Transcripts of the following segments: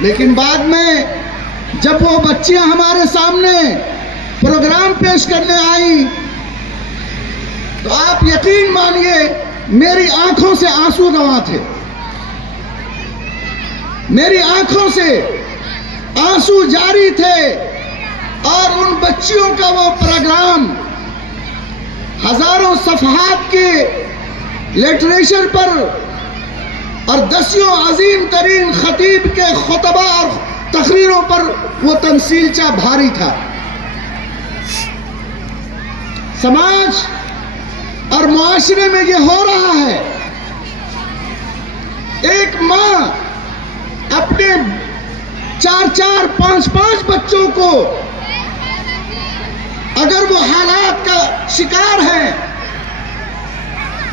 لیکن بعد میں جب وہ بچیاں ہمارے سامنے پروگرام پیش کرنے آئیں تو آپ یقین مانیے میری آنکھوں سے آنسو رواں تھے، میری آنکھوں سے آنسو جاری تھے، اور ان بچیوں کا وہ پروگرام ہزاروں صفحات کے لٹریچر پر اور دسیوں عظیم ترین خطیب کے خطبہ اور تقریروں پر وہ تمثیلچہ بھاری تھا۔ سماج اور معاشرے میں یہ ہو رہا ہے، ایک ماں اپنے 4-4 5-5 بچوں کو اگر وہ حالات کا شکار ہے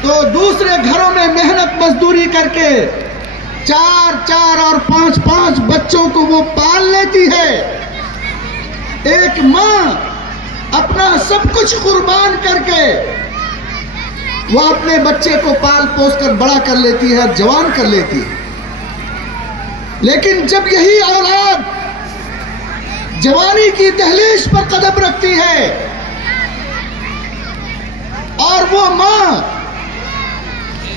تو دوسرے گھروں میں محنت مزدوری کر کے 4-4 اور 5-5 بچوں کو وہ پال لیتی ہے۔ ایک ماں اپنا سب کچھ قربان کر کے وہ اپنے بچے کو پال پوس کر بڑا کر لیتی ہے، جوان کر لیتی ہے، لیکن جب یہی اولاد جوانی کی دہلیز پر قدم رکھتی ہے اور وہ ماں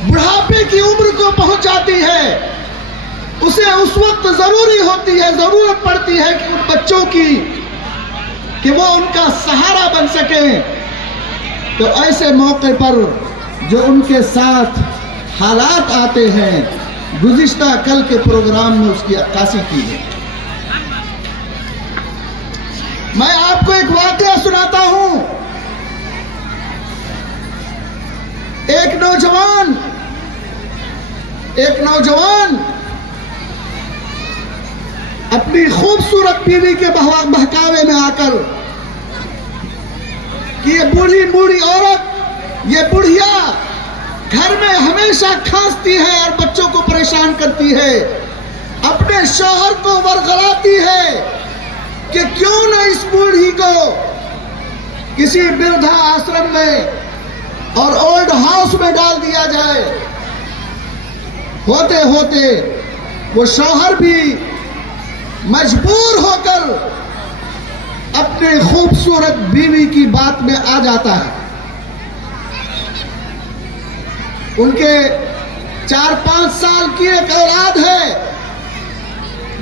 بڑھاپے کی عمر کو پہنچ جاتی ہے، اسے اس وقت ضروری ہوتی ہے، ضرورت پڑتی ہے کہ ان بچوں کی کہ وہ ان کا سہارا بن سکیں، تو ایسے موقع پر جو ان کے ساتھ حالات آتے ہیں، گزشتہ کل کے پروگرام میں اس کی عکاسی کی ہے۔ میں آپ کو ایک واقعہ سناتا ہوں۔ ایک نوجوان اپنی خوبصورت بیوی کے بہکاوے میں آ کر کہ یہ بوڑھی عورت، یہ بڑھیا گھر میں ہمیشہ کھانستی ہے اور بچوں کو پریشان کرتی ہے، اپنے شوہر کو ورغلاتی ہے کہ کیوں نہ اس بوڑھی کو کسی بردھا آشرم میں اور اولڈ ہاؤس میں ڈال دیا جائے۔ ہوتے ہوتے وہ شوہر بھی مجبور ہو کر اپنے خوبصورت بیوی کی بات میں آ جاتا ہے۔ ان کے 4-5 سال کی ایک اولاد ہے۔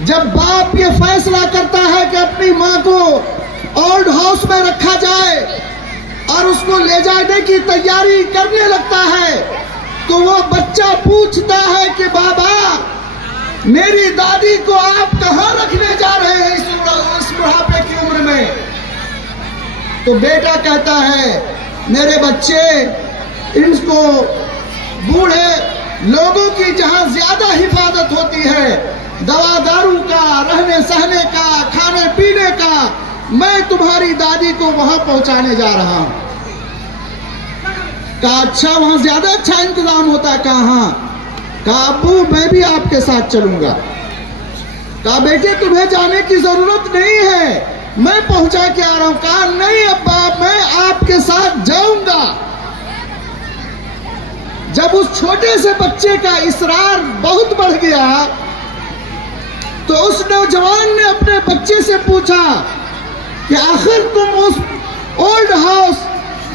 جب باپ یہ فیصلہ کرتا ہے کہ اپنی ماں کو اولڈ ہاؤس میں رکھا جائے اور اس کو لے جانے کی تیاری کرنے لگتا ہے تو وہ بچہ پوچھتا ہے کہ بابا میری دادی کو آپ کہاں رکھنے جا رہے ہیں اس بڑھاپے کی عمر میں؟ تو بیٹا کہتا ہے میرے بچے ان کو بوڑھے لوگوں کی جہاں زیادہ حفاظت ہوتی ہے، دوا دارو کا، رہنے سہنے کا، کھانے پینے کا، میں تمہاری دادی کو وہاں پہنچانے جا رہا ہوں۔ کہا اچھا وہاں زیادہ اچھا انتظام ہوتا ہے؟ کہاں؟ کہا ابو میں بھی آپ کے ساتھ چلوں گا۔ کہا بیٹے تمہیں جانے کی ضرورت نہیں ہے، میں پہنچا کے آ رہا ہوں۔ کہا نہیں ابا میں آپ کے ساتھ جاؤں گا۔ جب اس چھوٹے سے بچے کا اصرار بہت بڑھ گیا تو اس نوجوان نے اپنے بچے سے پوچھا کہ آخر تم اس اولڈ ہاؤس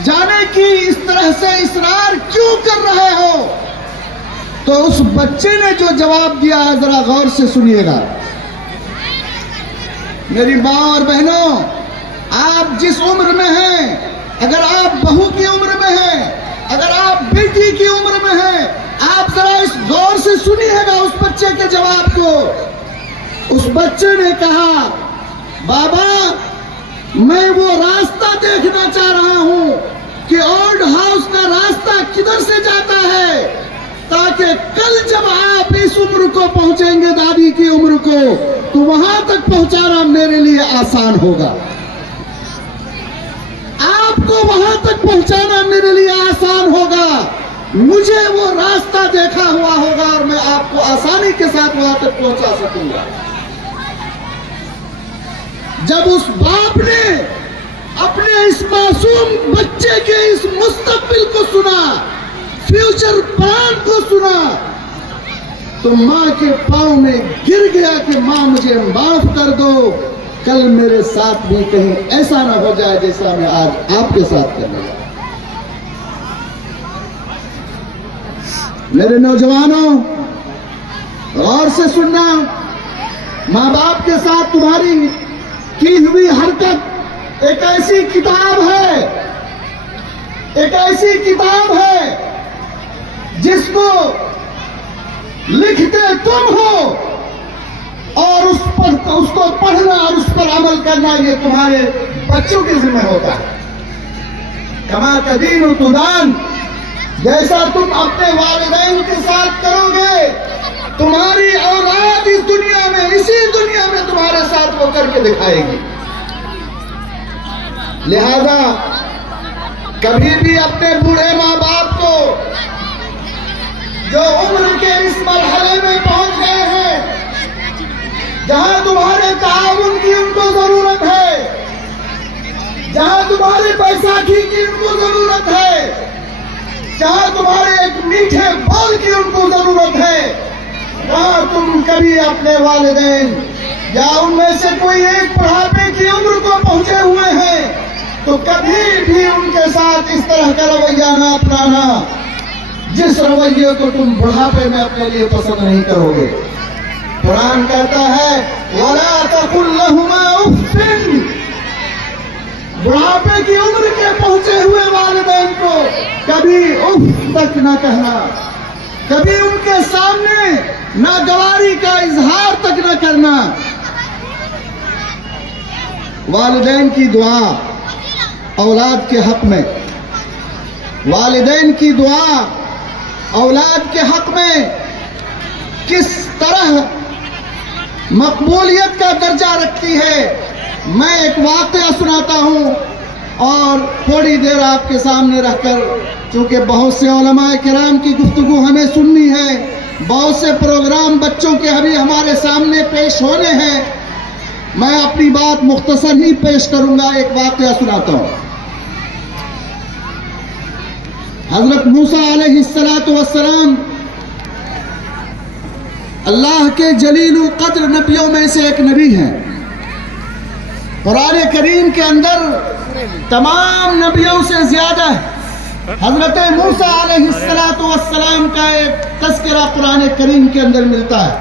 جانے کی اس طرح سے اصرار کیوں کر رہے ہو؟ تو اس بچے نے جو جواب دیا ہے ذرا غور سے سنیے گا۔ میری ماں اور بہنوں، آپ جس عمر میں ہیں، اگر آپ بہو کی عمر میں ہیں، اگر آپ بیٹی کی عمر میں ہیں، آپ ذرا اس غور سے سنیے گا اس بچے کے جواب کو۔ اس بچے نے کہا بابا میں وہ راستہ دیکھنا چاہ رہا ہوں کہ اولڈ ہاؤس کا راستہ کدھر سے جاتا ہے، تاکہ کل جب آپ اس عمر کو پہنچیں گے، دادی کی عمر کو، تو وہاں تک پہنچانا میرے لیے آسان ہوگا۔ آپ کو وہاں تک پہنچانا میرے لیے آسان ہوگا، مجھے وہ راستہ دیکھا ہوا ہوگا اور میں آپ کو آسانی کے ساتھ وہاں تک پہنچا سکوں گا۔ جب اس باپ نے اپنے اس معصوم بچے کے اس مستقبل کو سنا، فیوچر پلان کو سنا، تو ماں کے پاؤں میں گر گیا کہ ماں مجھے معاف کر دو، کل میرے ساتھ بھی کہیں ایسا نہ ہو جائے جیسا میں آج آپ کے ساتھ کرنے لگا۔ میرے نوجوانوں، غور سے سننا، ماں باپ کے ساتھ تمہاری کی ہوئی حرکت ایک ایسی کتاب ہے، ایک ایسی کتاب ہے جس کو لکھتے تم ہو، اور اس کو پڑھنا اور اس پر عمل کرنا یہ تمہارے بچوں کے ذمہ ہوتا ہے۔ کما تدین تدان، جیسا تم اپنے والدین کے ساتھ کرو گے، تمہاری اولاد اس دنیا میں، اسی دنیا میں تمہارے ساتھ وہ کر کے دکھائے گی۔ لہذا کبھی بھی اپنے بوڑھے ماں باپ کو، جو عمر کے اس مرحلے میں پہنچ گئے ہیں جہاں تمہارے تعاون کی ان کو ضرورت ہے، جہاں تمہاری بیساکھی کی ان کو ضرورت ہے، جہاں تمہارے ایک میٹھے بول کی ان کو ضرورت ہے، وہاں تم کبھی اپنے والدین یا ان میں سے کوئی ایک بڑھاپے کی عمر کو پہنچے ہوئے ہیں تو کبھی بھی ان کے ساتھ اس طرح کا رویہ نہ اپنانا جس رویے کو تم بڑھاپے میں اپنے لیے پسند نہیں کرو گے۔ قرآن کہتا ہے وَلَا تَقُلْ لَهُمَا أُفٍّ، بڑھاپے کی عمر کے پہنچے ہوئے والدین کو کبھی اف تک نہ کہنا، کبھی ان کے سامنے ناگواری کا اظہار تک نہ کرنا۔ والدین کی دعا اولاد کے حق میں، والدین کی دعا اولاد کے حق میں کس طرح مقبولیت کا درجہ رکھتی ہے، میں ایک واقعہ سناتا ہوں اور تھوڑی دیر آپ کے سامنے رکھ کر، چونکہ بہت سے علماء کرام کی گفتگو ہمیں سننی ہے، بہت سے پروگرام بچوں کے ابھی ہمارے سامنے پیش ہونے ہیں، میں اپنی بات مختصر ہی پیش کروں گا، ایک واقعہ سناتا ہوں۔ حضرت موسیٰ علیہ السلام اللہ کے جلیل القدر نبیوں میں سے ایک نبی ہیں۔ قرآن کریم کے اندر تمام نبیوں سے زیادہ حضرت موسیٰ علیہ السلام کا ایک تذکرہ قرآن کریم کے اندر ملتا ہے۔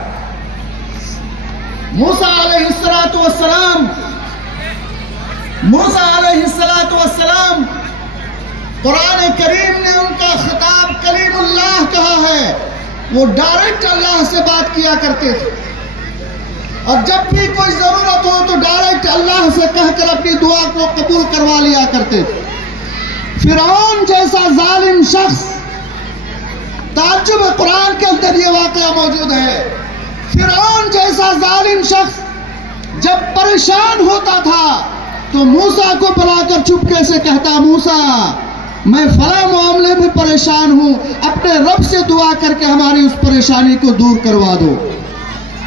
موسیٰ علیہ السلام قرآن کریم نے ان کا خطاب کلیم اللہ کہا ہے، وہ ڈائریکٹ اللہ سے بات کیا کرتے تھے، اور جب بھی کوئی ضرورت ہو تو ڈائریکٹ اللہ سے کہہ کر اپنی دعا کو قبول کروا لیا کرتے تھے۔ فرعون جیسا ظالم شخص، تعجب قرآن کے اندر یہ واقعہ موجود ہے، فرعون جیسا ظالم شخص جب پریشان ہوتا تھا تو موسیٰ کو بلا کر چپکے سے کہتا، موسیٰ میں فلاں معاملے میں پریشان ہوں، اپنے رب سے دعا کر کے ہماری اس پریشانی کو دور کروا دو۔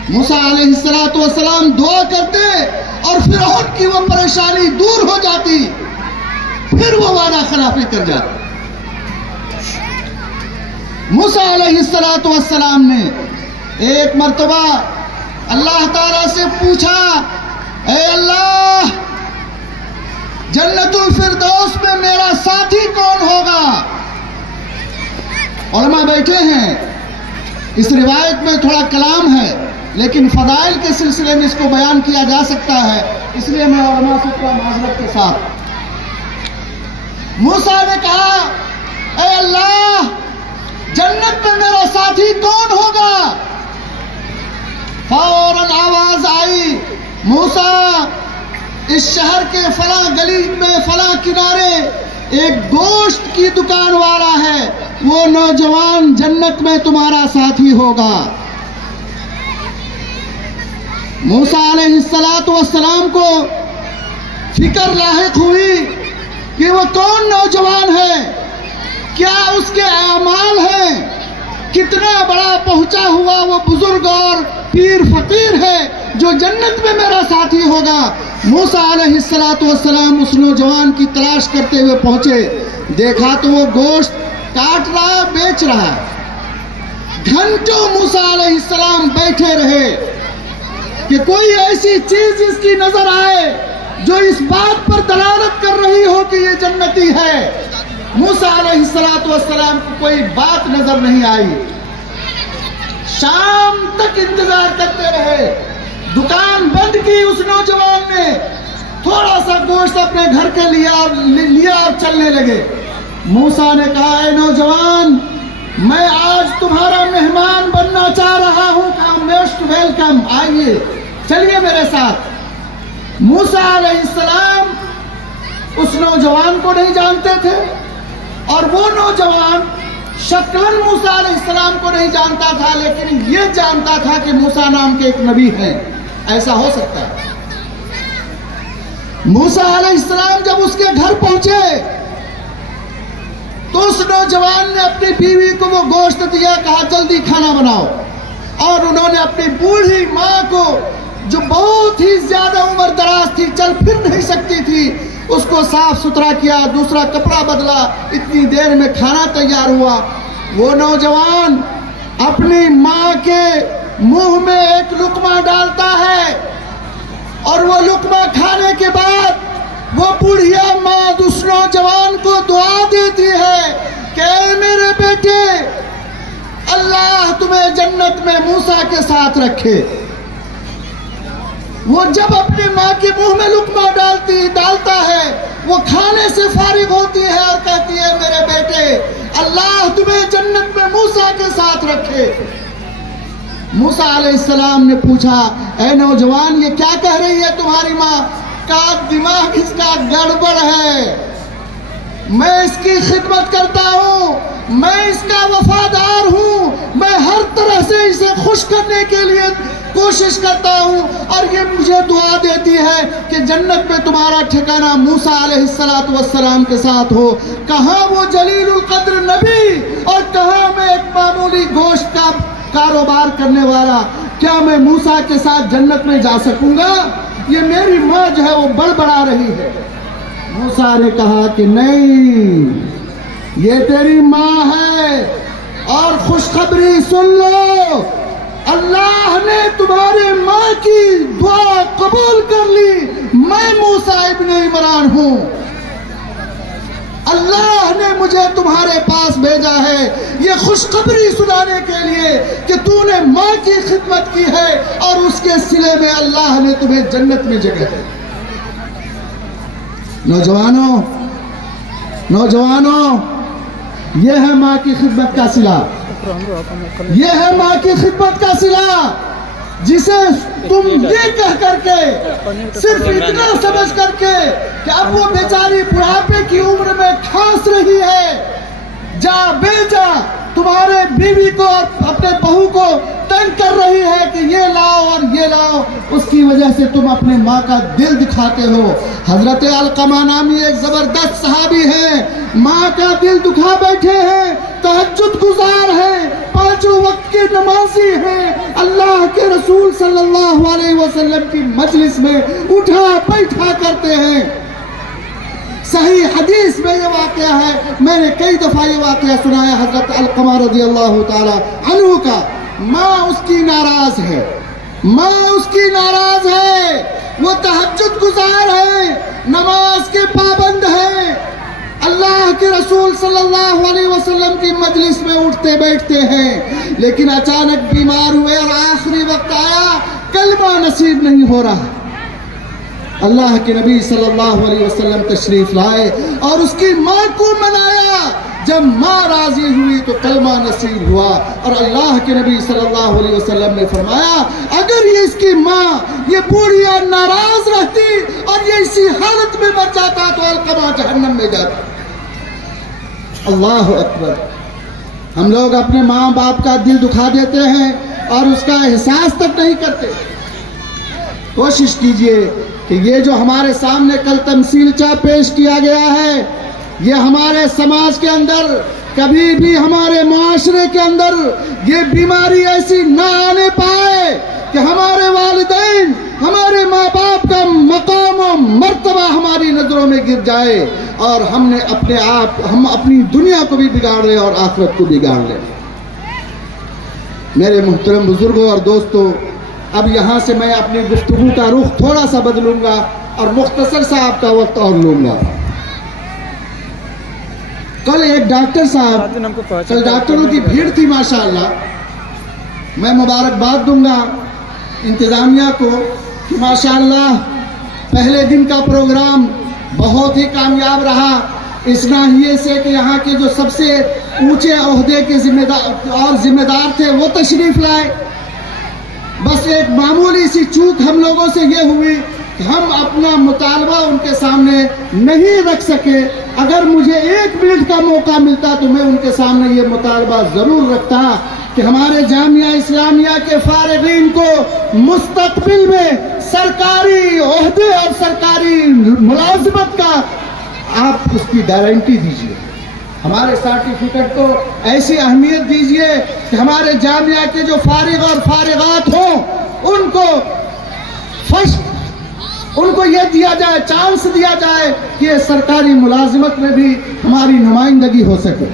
موسیٰ علیہ السلام دعا کرتے اور فرعون کی وہ پریشانی دور ہو جاتی، پھر وہ وعدہ خلافی کر جاتے۔ موسیٰ علیہ السلام نے ایک مرتبہ اللہ تعالیٰ سے پوچھا، اے اللہ، جنت الفردوس میں میرا ساتھی کون ہوگا؟ علماء بیٹھے ہیں، اس روایت میں تھوڑا کلام ہے لیکن فضائل کے سلسلے میں اس کو بیان کیا جا سکتا ہے، اس لیے میں علماء سے تھوڑا معذرت کے ساتھ۔ موسیٰ نے کہا، اے اللہ، جنت میں میرا ساتھی کون ہوگا؟ فوراً آواز آئی، موسیٰ، اس شہر کے فلاں گلی میں فلاں کنارے ایک گوشت کی دکان والا ہے، وہ نوجوان جنت میں تمہارا ساتھی ہوگا۔ موسیٰ علیہ السلام کو فکر لاحق ہوئی کہ وہ کون نوجوان ہے، کیا اس کے اعمال ہیں، کتنا بڑا پہنچا ہوا وہ بزرگ اور پیر فقیر ہے جو جنت میں میرا ساتھی ہوگا۔ موسیٰ علیہ السلام اس نوجوان کی تلاش کرتے ہوئے پہنچے، دیکھا تو وہ گوشت کاٹ رہا، بیچ رہا۔ گھنٹوں موسیٰ علیہ بیٹھے رہے کہ کوئی ایسی چیز اس کی نظر آئے جو اس بات پر دلالت کر رہی ہو کہ یہ جنتی ہے۔ موسیٰ علیہ السلام کو کوئی بات نظر نہیں آئی۔ شام تک انتظار کرتے رہے، دکان بند کی اس نوجوان نے، تھوڑا سا گوشت اپنے گھر کے لیا اور چلنے لگے۔ موسیٰ نے کہا اے نوجوان، میں آج تمہارا مہمان بننا چاہ رہا ہوں، موسٹ ویلکم، آئیے چلیے میرے ساتھ۔ موسیٰ علیہ السلام اس نوجوان کو نہیں جانتے تھے اور وہ نوجوان شکلاً موسیٰ علیہ السلام کو نہیں جانتا تھا، لیکن یہ جانتا تھا کہ موسیٰ نام کے ایک نبی ہیں۔ ایسا ہو سکتا ہے؟ موسیٰ علیہ السلام جب اس کے گھر پہنچے تو اس نوجوان نے اپنی بیوی کو وہ گوشت دیا، کہا جلدی کھانا بناؤ، اور انہوں نے اپنی بوڑھی ماں کو جو بہت ہی زیادہ عمر دراز تھی، چل پھر نہیں سکتی تھی، اس کو صاف ستھرا کیا، دوسرا کپڑا بدلا، اتنی دیر میں کھانا تیار ہوا۔ وہ نوجوان اپنی ماں کے منہ میں ایک لقمہ ڈالتا ہے اور وہ لقمہ کھانے کے بعد وہ بوڑھیا ماں اس نوجوان کو دعا دیتی ہے کہ اے میرے بیٹے، اللہ تمہیں جنت میں موسیٰ کے ساتھ رکھے۔ وہ جب اپنی ماں کے منہ میں لقمہ ڈالتا ہے، وہ کھانے سے فارغ ہوتی ہے اور کہتی ہے میرے بیٹے، اللہ تمہیں جنت میں موسیٰ کے ساتھ رکھے۔ موسیٰ علیہ السلام نے پوچھا اے نوجوان، یہ کیا کہہ رہی ہے تمہاری ماں؟ کہا دماغ اس کا گڑبڑ ہے، میں اس کی خدمت کرتا ہوں، میں اس کا وفادار ہوں، میں ہر طرح سے اسے خوش کرنے کے لیے کوشش کرتا ہوں، اور یہ مجھے دعا دیتی ہے کہ جنت میں تمہارا ٹھکانہ موسیٰ علیہ السلام کے ساتھ ہو۔ کہاں وہ جلیل القدر نبی اور کہاں میں ایک معمولی گوشت کا کاروبار کرنے والا، کیا میں موسیٰ کے ساتھ جنت میں جا سکوں گا؟ یہ میری ماں جو ہے وہ بڑبڑا رہی ہے۔ موسیٰ نے کہا کہ نہیں، یہ تیری ماں ہے، اور خوشخبری سن لو، اللہ نے تمہاری ماں کی دعا قبول کر لی، میں موسیٰ ابن عمران ہوں، اللہ نے مجھے تمہارے پاس بھیجا ہے یہ خوشخبری سنانے کے لیے کہ تو نے ماں کی خدمت کی ہے اور اس کے صلے میں اللہ نے تمہیں جنت میں جگہ دی۔ نوجوانوں، یہ ہے ماں کی خدمت کا صلہ، یہ ہے ماں کی خدمت کا صلہ، جسے تم یہ کہہ کر کے، صرف اتنا سمجھ کر کے کہ اب وہ بیچاری بڑھاپے کی عمر میں کھانس رہی ہے، جا بے جا تمہارے بیوی کو اور اپنے بہو کو تنگ کر رہی ہے کہ یہ لاؤ اور یہ لاؤ، اس کی وجہ سے تم اپنے ماں کا دل دکھاتے ہو۔ حضرت علقمہ نامی ایک زبردست صحابی ہیں، ماں کا دل دکھا بیٹھے ہیں، تہجد گزار ہیں، پانچوں وقت کے نمازی ہیں، اللہ کے رسول صلی اللہ علیہ وسلم کی مجلس میں اٹھا بیٹھا کرتے ہیں۔ صحیح حدیث میں یہ واقعہ ہے، میں نے کئی دفعہ یہ واقعہ سنایا حضرت علقمہ رضی اللہ تعالی عنہ کا۔ ماں اس کی ناراض ہے، ماں اس کی ناراض ہے، وہ تہجد گزار ہے، نماز کے پابند ہے، اللہ کے رسول صلی اللہ علیہ وسلم کی مجلس میں اٹھتے بیٹھتے ہیں، لیکن اچانک بیمار ہوئے اور آخری وقت آیا، کلمہ نصیب نہیں ہو رہا۔ اللہ کے نبی صلی اللہ علیہ وسلم تشریف لائے اور اس کی ماں کو منایا، جب ماں راضی ہوئی تو کلمہ نصیب ہوا، اور اللہ کے نبی صلی اللہ علیہ وسلم نے فرمایا اگر یہ اس کی ماں یہ بوڑھیا ناراض رہتی اور یہ اسی حالت میں مر جاتا تو علقمہ جہنم میں جاتا۔ اللہ اکبر۔ ہم لوگ اپنے ماں باپ کا دل دکھا دیتے ہیں اور اس کا احساس تک نہیں کرتے۔ کوشش کیجئے کہ یہ جو ہمارے سامنے کل تمثیلچہ پیش کیا گیا ہے، یہ ہمارے سماج کے اندر، کبھی بھی ہمارے معاشرے کے اندر یہ بیماری ایسی نہ آنے پائے کہ ہمارے والدین، ہمارے ماں باپ کا مقام و مرتبہ ہماری نظروں میں گر جائے اور ہم اپنی دنیا کو بھی بگاڑ لیں اور آخرت کو بگاڑ لیں۔ میرے محترم بزرگوں اور دوستوں، اب یہاں سے میں اپنی گفتگو کا رخ تھوڑا سا بدلوں گا اور مختصر سا آپ کا وقت اور لوں گا۔ کل ایک ڈاکٹر صاحب، کل ڈاکٹروں کی بھیڑ تھی ماشاءاللہ، میں مبارکباد دوں گا انتظامیہ کو کہ ماشاءاللہ پہلے دن کا پروگرام بہت ہی کامیاب رہا، اس ناحیے سے کہ یہاں کے جو سب سے اونچے عہدے کے ذمہ دار تھے وہ تشریف لائے۔ بس ایک معمولی سی چوک ہم لوگوں سے یہ ہوئی کہ ہم اپنا مطالبہ ان کے سامنے نہیں رکھ سکے۔ اگر مجھے 1 منٹ کا موقع ملتا تو میں ان کے سامنے یہ مطالبہ ضرور رکھتا کہ ہمارے جامعہ اسلامیہ کے فارغین کو مستقبل میں سرکاری عہدے اور سرکاری ملازمت کا آپ اس کی گارنٹی دیجئے، ہمارے سرٹیفکیٹ کو ایسی اہمیت دیجئے کہ ہمارے جامعہ کے جو فارغ اور فارغات ہوں ان کو ان کو یہ دیا جائے، چانس دیا جائے کہ سرکاری ملازمت میں بھی ہماری نمائندگی ہو سکے۔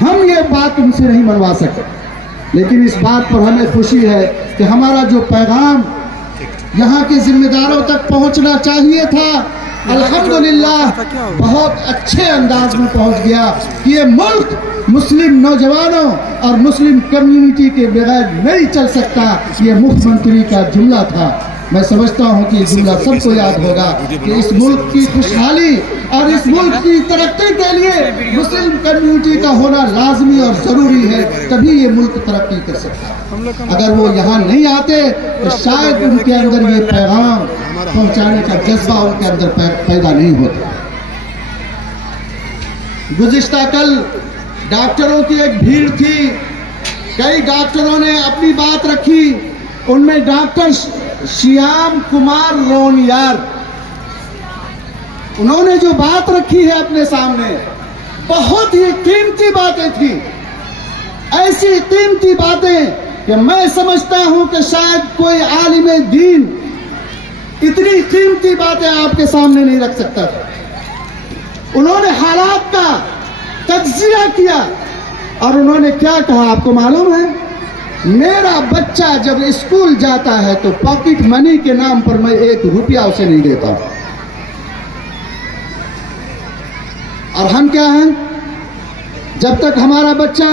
ہم یہ بات ان سے نہیں منوا سکتے، لیکن اس بات پر ہمیں خوشی ہے کہ ہمارا جو پیغام یہاں کے ذمہ داروں تک پہنچنا چاہیے تھا، الحمدللہ بہت اچھے انداز میں پہنچ گیا کہ یہ ملک مسلم نوجوانوں اور مسلم کمیونٹی کے بغیر نہیں چل سکتا۔ یہ مکھ منتری کا جملہ تھا، میں سمجھتا ہوں کہ یہ جملہ سب کو یاد ہوگا کہ اس ملک کی خوشحالی اور اس ملک کی ترقی کے لیے مسلم کمیونٹی کا ہونا لازمی اور ضروری ہے، تبھی یہ ملک ترقی کر سکتا ہے۔ اگر وہ یہاں نہیں آتے تو شاید ان کے اندر یہ پیغام پہنچانے کا جذبہ ان کے اندر پیدا نہیں ہوتا۔ گزشتہ کل ڈاکٹروں کی ایک بھیڑ تھی، کئی ڈاکٹروں نے اپنی بات رکھی، ان میں ڈاکٹر شیام کمار رونیار، انہوں نے جو بات رکھی ہے اپنے سامنے بہت ہی قیمتی باتیں تھیں، ایسی قیمتی باتیں کہ میں سمجھتا ہوں کہ شاید کوئی عالم دین اتنی قیمتی باتیں آپ کے سامنے نہیں رکھ سکتا تھا۔ انہوں نے حالات کا تجزیہ کیا اور انہوں نے کیا کہا آپ کو معلوم ہے؟ میرا بچہ جب اسکول جاتا ہے تو پاکٹ منی کے نام پر میں 1 روپیہ اسے نہیں دیتا، اور ہم کیا ہیں؟ جب تک ہمارا بچہ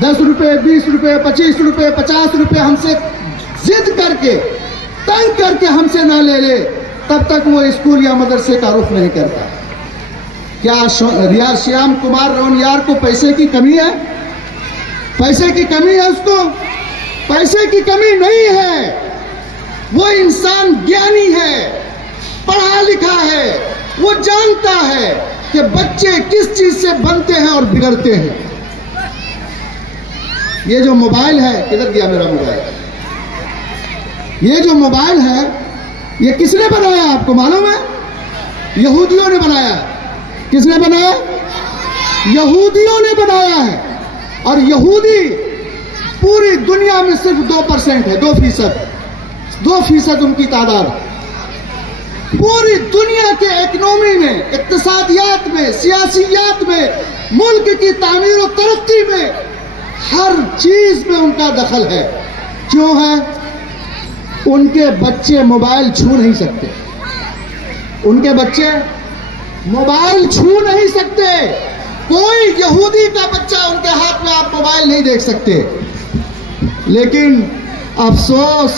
10 روپے 20 روپے 25 روپے 50 روپے ہم سے ضد کر کے تنگ کر کے ہم سے نہ لے لے، تب تک وہ اسکول یا مدرسے کا رخ نہیں کرتا۔ کیا شیام کمار رونیار کو پیسے کی کمی ہے؟ پیسے کی کمی ہے اس کو؟ پیسے کی کمی نہیں ہے، وہ انسان گیانی ہے، پڑھا لکھا ہے، وہ جانتا ہے کہ بچے کس چیز سے بنتے ہیں اور بگڑتے ہیں۔ یہ جو موبائل ہے، کدھر گیا میرا موبائل؟ یہ جو موبائل ہے یہ کس نے بنایا آپ کو معلوم ہے؟ یہودیوں نے بنایا ہے۔ کس نے بنایا؟ یہودیوں نے بنایا ہے، اور یہودی پوری دنیا میں صرف 2% ہے، 2% ان کی تعداد۔ پوری دنیا کے اکنومی میں، اقتصادیات میں، سیاسیات میں، ملک کی تعمیر و ترقی میں، ہر چیز میں ان کا دخل ہے۔ کیوں ہے؟ ان کے بچے موبائل چھو نہیں سکتے، ان کے بچے موبائل چھو نہیں سکتے۔ کوئی یہودی کا بچہ ان کے ہاتھ میں آپ موبائل نہیں دیکھ سکتے۔ لیکن افسوس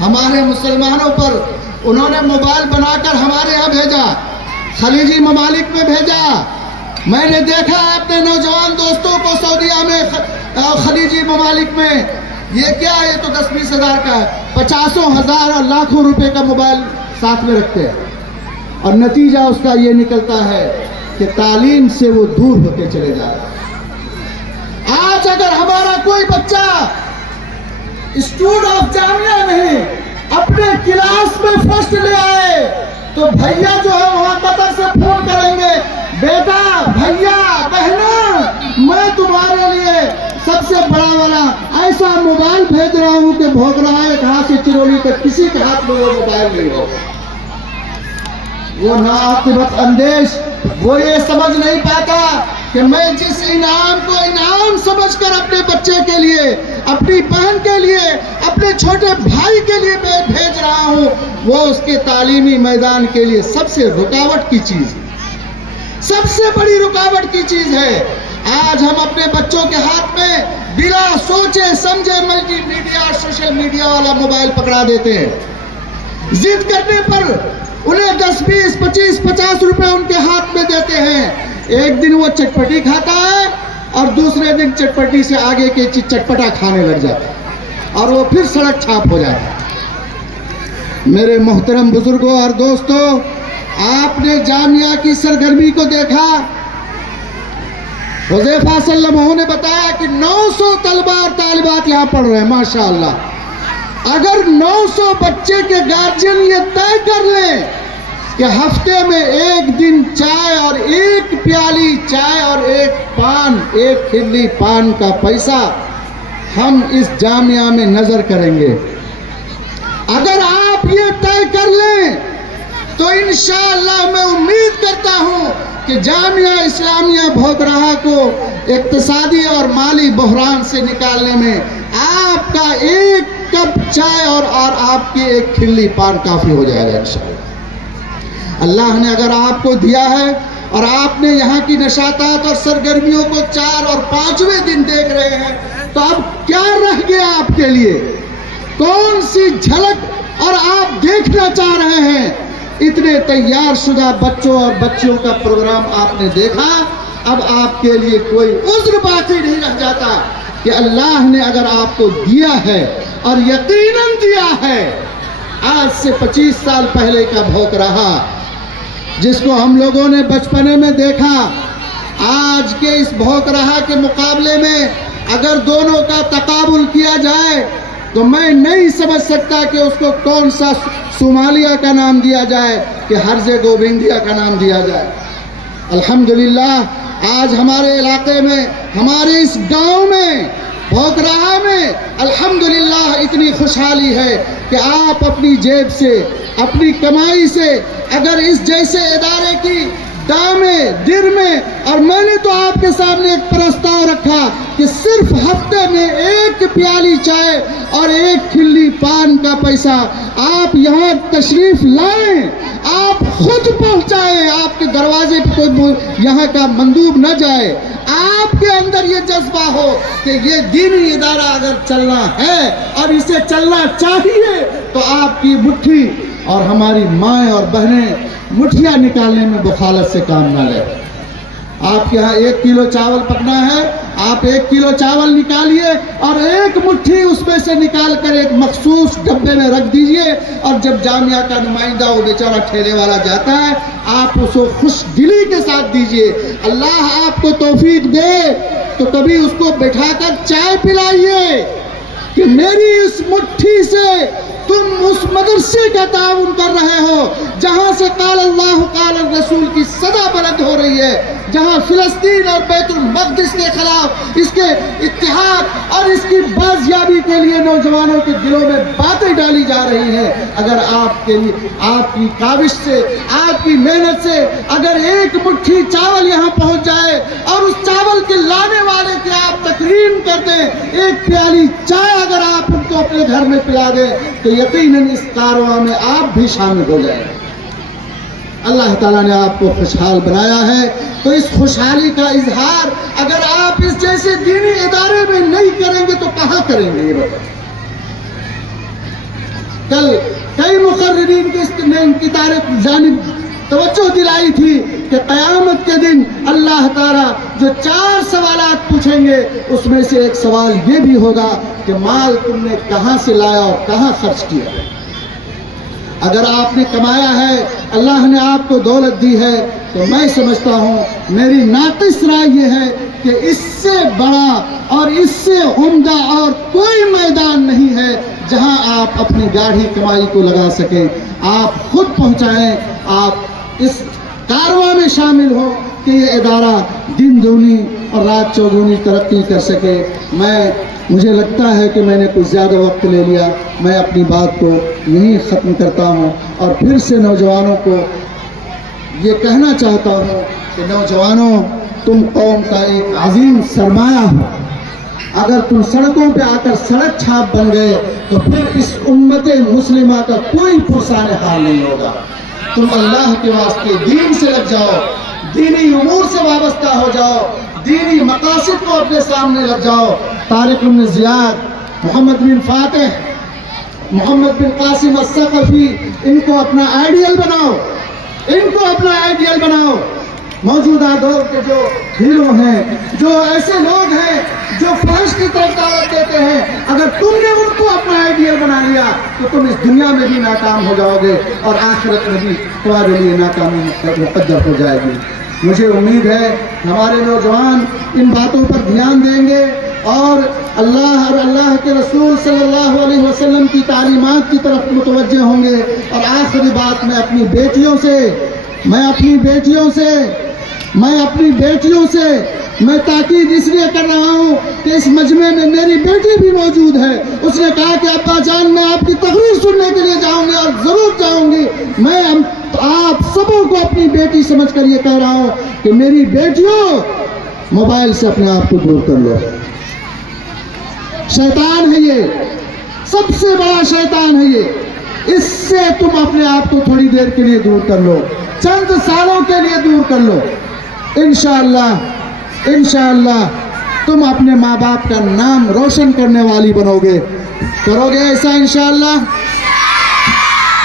ہمارے مسلمانوں پر، انہوں نے موبائل بنا کر ہمارے یہاں بھیجا، خلیجی ممالک میں بھیجا۔ میں نے دیکھا ہے اپنے نوجوان دوستوں کو سعودیہ میں، خلیجی ممالک میں، یہ کیا ہے؟ یہ تو 10-20 ہزار کا ہے، 50,000 اور لاکھوں روپے کا موبائل ساتھ میں رکھتے ہیں، اور نتیجہ اس کا یہ نکلتا ہے کہ تعلیم سے وہ دور ہوتے چلے جا رہے ہیں۔ آج اگر ہمارا کوئی بچہ اسٹوڈنٹ آف جامعہ نہیں اپنے کلاس میں فرسٹ لے آئے تو بھیا جو ہے وہاں قطر سے فون کریں گے، بیٹا، بھیا، بہنا، میں تمہارے لیے سب سے بڑا والا ایسا موبائل بھیج رہا ہوں کہ بھوگ رہا ہے ایک ہاتھ سے چرونی تک، کسی کے ہاتھ میں وہ موبائل نہیں ہوگا۔ وہ ناعاقبت اندیش وہ یہ سمجھ نہیں پاتا کہ میں جس انعام کو انعام سمجھ کر اپنے بچے کے لیے، اپنی بہن کے لیے، اپنے چھوٹے بھائی کے لیے بھیج رہا ہوں، وہ اس کے تعلیمی میدان کے لیے سب سے رکاوٹ کی چیز، سب سے بڑی رکاوٹ کی چیز ہے۔ آج ہم اپنے بچوں کے ہاتھ میں بلا سوچے سمجھے ملٹی میڈیا اور سوشل میڈیا والا موبائل پکڑا دیتے ہیں۔ ضد کرنے پر انہیں 10 20 25 50 روپے ان کے ہاتھ میں دیتے ہیں۔ ایک دن وہ چٹپٹی کھاتا ہے اور دوسرے دن چٹپٹی سے آگے کے چیز چٹپٹا کھانے لگ جاتا ہے اور وہ پھر سڑک چھاپ ہو جاتا ہے۔ میرے محترم بزرگوں اور دوستوں، آپ نے جامعہ کی سرگرمی کو دیکھا۔ حذیفہ صلی اللہ علیہ وسلم نے بتایا کہ 900 طلبہ اور طالبات یہاں پڑھ رہے ہیں، ماشاءاللہ۔ اگر 900 بچے کے گارجین یہ طے کر لیں کہ ہفتے میں ایک دن چائے اور ایک پیالی چائے اور ایک کھلی پان کا پیسہ ہم اس جامعہ میں نظر کریں گے، اگر آپ یہ طے کر لیں تو انشاءاللہ میں امید کرتا ہوں کہ جامعہ اسلامیہ بھوکراہا کو اقتصادی اور مالی بحران سے نکالنے میں آپ کا ایک کپ چائے اور آپ کی ایک کھلی پان کافی ہو جائے گا انشاءاللہ۔ اللہ نے اگر آپ کو دیا ہے اور آپ نے یہاں کی نشاطات اور سرگرمیوں کو 4 اور 5ویں دن دیکھ رہے ہیں تو اب کیا رہ گیا آپ کے لیے؟ کون سی جھلک اور آپ دیکھنا چاہ رہے ہیں؟ اتنے تیار شدہ بچوں اور بچیوں کا پروگرام آپ نے دیکھا، اب آپ کے لیے کوئی عذر باقی نہیں رہ جاتا کہ اللہ نے اگر آپ کو دیا ہے اور یقیناً دیا ہے۔ آج سے 25 سال پہلے کا بھوکراہا جس کو ہم لوگوں نے بچپنے میں دیکھا، آج کے اس بھوکراہا کے مقابلے میں اگر دونوں کا تقابل کیا جائے تو میں نہیں سمجھ سکتا کہ اس کو کون سا صومالیہ کا نام دیا جائے کہ ہرزے گوبندیا کا نام دیا جائے۔ الحمدللہ آج ہمارے علاقے میں، ہمارے اس گاؤں میں، بھوکراہا میں الحمدللہ اتنی خوشحالی ہے کہ آپ اپنی جیب سے، اپنی کمائی سے اگر اس جیسے ادارے کی دامیں درمیں، اور میں نے تو آپ کے سامنے ایک پرستاؤ رکھا کہ صرف ہفتے میں ایک پیالی چائے اور ایک کھلی پان کا پیسہ آپ یہاں تشریف لائیں، آپ خود پہنچائیں، آپ کے دروازے پہ کوئی یہاں کا مندوب نہ جائے، آپ کے اندر یہ جذبہ ہو کہ یہ دینی ادارہ اگر چلنا ہے اور اسے چلنا چاہیے تو آپ کی مٹھی اور ہماری مائیں اور بہنیں مٹھیاں نکالنے میں بخالت سے کام نہ لیں۔ آپ کے ہاں 1 کلو چاول پکنا ہے، آپ 1 کلو چاول نکالیے اور ایک مٹھی اس میں سے نکال کر ایک مخصوص ڈبے میں رکھ دیجئے، اور جب جامعہ کا نمائندہ وہ بیچارہ ٹھیلے والا جاتا ہے آپ اس کو خوش دلی کے ساتھ دیجئے۔ اللہ آپ کو توفیق دے تو کبھی اس کو بٹھا کر چائے پلائیے کہ میری اس مٹھی سے تم اس مدرسے کا تعاون کر رہے ہو جہاں سے قال اللہ قال الرسول کی صدا بلند ہو رہی ہے، جہاں فلسطین اور بیت المقدس کے خلاف اس کے اتحاد اور اس کی بازیابی کے لیے نوجوانوں کے دلوں میں باتیں ڈالی جا رہی ہیں۔ اگر آپ کے لیے آپ کی کاوش سے، آپ کی محنت سے اگر ایک مٹھی چاول یہاں پہنچ جائے اور اس چاول کے لانے والے کی آپ تکریم کر دیں، ایک پیالی چائے اگر آپ ان کو اپنے گھر میں پلا دیں تو یقیناً اس کارواں میں آپ بھی شامل ہو جائیں۔ اللہ تعالیٰ نے آپ کو خوشحال بنایا ہے تو اس خوشحالی کا اظہار اگر آپ اس جیسے دینی ادارے میں نہیں کریں گے تو کہاں کریں گے؟ یہ بتائیں۔ کل کئی مقررین کے اس طرف جانب توجہ دلائی تھی کہ قیامت کے دن اللہ تعالیٰ جو 4 سوالات پوچھیں گے اس میں سے ایک سوال یہ بھی ہوگا کہ مال تم نے کہاں سے لایا اور کہاں خرچ کیا۔ اگر آپ نے کمایا ہے، اللہ نے آپ کو دولت دی ہے، تو میں سمجھتا ہوں میری ناقص رائے یہ ہے کہ اس سے بڑا اور اس سے عمدہ اور کوئی میدان نہیں ہے جہاں آپ اپنی گاڑھی کمائی کو لگا سکیں۔ آپ خود پہنچائیں، آپ اس کارواں میں شامل ہو کہ یہ ادارہ دن دگنی اور رات چوگنی ترقی کر سکے۔ مجھے لگتا ہے کہ میں نے کچھ زیادہ وقت لے لیا، میں اپنی بات کو یہیں ختم کرتا ہوں اور پھر سے نوجوانوں کو یہ کہنا چاہتا ہوں کہ نوجوانوں، تم قوم کا ایک عظیم سرمایہ ہو۔ اگر تم سڑکوں پہ آ کر سڑک چھاپ بن گئے تو پھر اس امت مسلمہ کا کوئی پرسان حال نہیں ہوگا۔ تم اللہ کے واسطے دین سے لگ جاؤ، دینی امور سے وابستہ ہو جاؤ، دینی مقاصد کو اپنے سامنے لگ جاؤ۔ طارق بن زیاد، محمد بن فاتح، محمد بن قاسم الثقفی، ان کو اپنا آئیڈیل بناؤ، ان کو اپنا آئیڈیل بناؤ۔ موجودہ دور کے جو ہیرو ہیں، جو ایسے لوگ ہیں جو فحش کی طرف دعوت دیتے ہیں، اگر تم نے ان کو اپنا آئیڈیل بنا لیا تو تم اس دنیا میں بھی ناکام ہو جاؤ گے اور آخرت میں بھی تمہارے لیے ناکامی مقدر ہو جائے گی۔ مجھے امید ہے ہمارے نوجوان ان باتوں پر دھیان دیں گے اور اللہ اور اللہ کے رسول صلی اللہ علیہ وسلم کی تعلیمات کی طرف متوجہ ہوں گے۔ اور آخری بات میں اپنی بیٹیوں سے میں تاکید اس لیے کر رہا ہوں کہ اس مجمع میں میری بیٹی بھی موجود ہے۔ اس نے کہا کہ ابا جان میں آپ کی تقریر سننے کے لیے جاؤں گی اور ضرور جاؤں گی۔ میں آپ سبوں کو اپنی بیٹی سمجھ کر یہ کہہ رہا ہوں کہ میری بیٹیوں، موبائل سے اپنے آپ کو دور کر لو۔ شیطان ہے یہ، سب سے بڑا شیطان ہے یہ۔ اس سے تم اپنے آپ کو تھوڑی دیر کے لیے دور کر لو، چند سالوں کے لیے دور کر لو۔ انشاءاللہ تم اپنے ماں باپ کا نام روشن کرنے والی بنو گے۔ کرو گے ایسا انشاءاللہ؟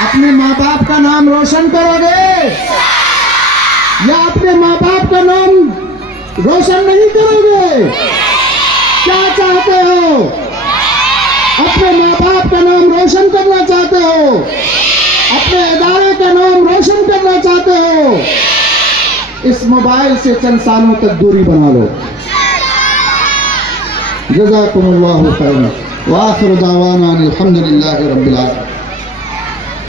اپنے ماں باپ کا نام روشن کرو گے یا اپنے ماں باپ کا نام روشن نہیں کرو گے؟ کیا چاہتے ہو؟ اپنے ماں باپ کا نام روشن کرنا چاہتے ہو؟ اپنے ادارے کا نام روشن کرنا چاہتے ہو؟ اس موبائل سے چند سالوں تک دوری بنا لو۔ جزاکم اللہ خیرا وآخر دعوانا الحمدللہ رب العالمین۔